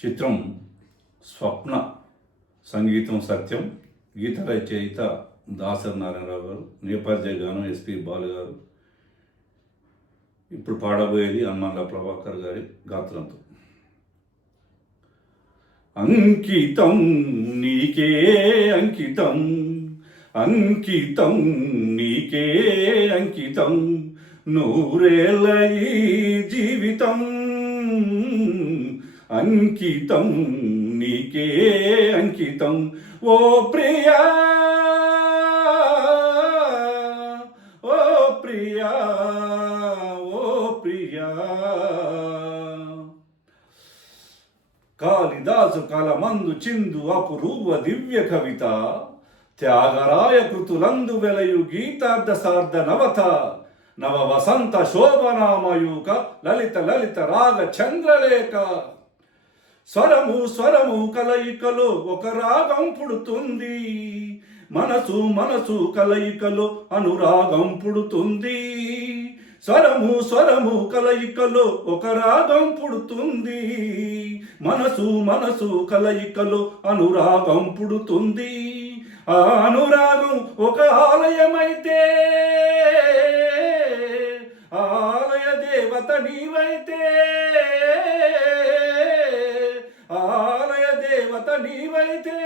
చిత్రం స్వప్న, సంగీతం సత్యం, గీత రచయిత దాసరి నారాయణరావు గారు, నేపథ్య గానం ఎస్పి బాలు గారు. ఇప్పుడు పాడబోయేది అన్నల ప్రభాకర్ గారి గాత్రంతో. అంకితం నీకే అంకితం, అంకితం నీకే అంకితం, నూరేళ్ళ ఈ జీవితం అంకితం నీకే అంకితం. ఓ ప్రియా, ఓ ప్రియా, ఓ ప్రియా. కాళిదాసు కలమందు చిందు అపురూవ దివ్య కవిత, త్యాగరాయ కృతులందు వెలయు గీతార్థ సార్ధ నవత, నవ వసంత శోభనామయూక లలిత లలిత రాగ చంద్రలేఖ. స్వరము స్వరము కలయికలో ఒక రాగం పుడుతుంది, మనసు మనసు కలయికలో అనురాగం పుడుతుంది. స్వరము స్వరము కలయికలో ఒక రాగం పుడుతుంది, మనసు మనసు కలయికలో అనురాగం పుడుతుంది. ఆ అనురాగం ఒక ఆలయమైతే, ఆలయ దేవత నీవైతే, ఆలయ దేవత నీవైతే,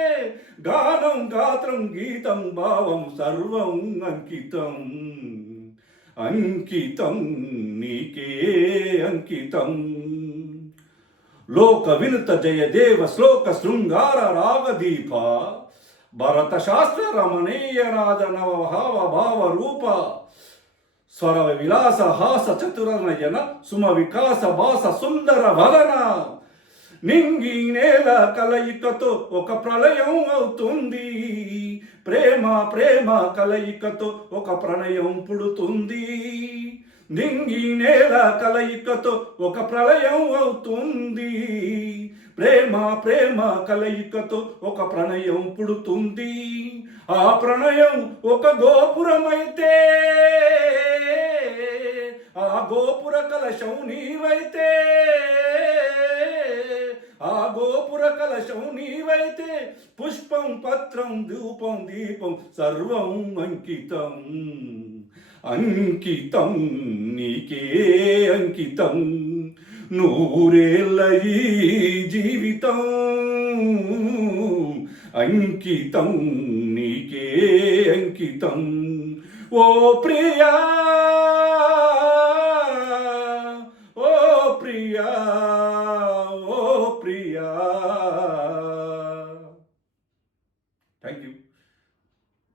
గానం గాత్రం గీతం భావం సర్వం అంకితం. అంకితం నీకే అంకితం. లోక వినుత జయదేవ శ్లోక శృంగార రాగదీప, భరత శాస్త్ర రమణీయ రాజ నవ భావ భావ రూప, స్వర విలాస హాస చతురనయన సుమ వికాస భాస సుందర వదన. నింగి నేల కలయికతో ఒక ప్రళయం అవుతుంది, ప్రేమ ప్రేమ కలయికతో ఒక ప్రణయం పుడుతుంది. నింగి నేల కలయికతో ఒక ప్రళయం అవుతుంది, ప్రేమ ప్రేమ కలయికతో ఒక ప్రణయం పుడుతుంది. ఆ ప్రణయం ఒక గోపురమైతే, ఆ గోపుర కలశం నీవైతే, ఆ గోపుర కలశం నీవైతే, పుష్పం పత్రం ధూపం దీపం సర్వం అంకితం. అంకితం నీకే అంకితం, నూరేళ్ళ ఈ జీవితం అంకితం నీకే అంకితం. ఓ ప్రియా, ఓ ప్రియా, ఓ ప్రియా. Thank you.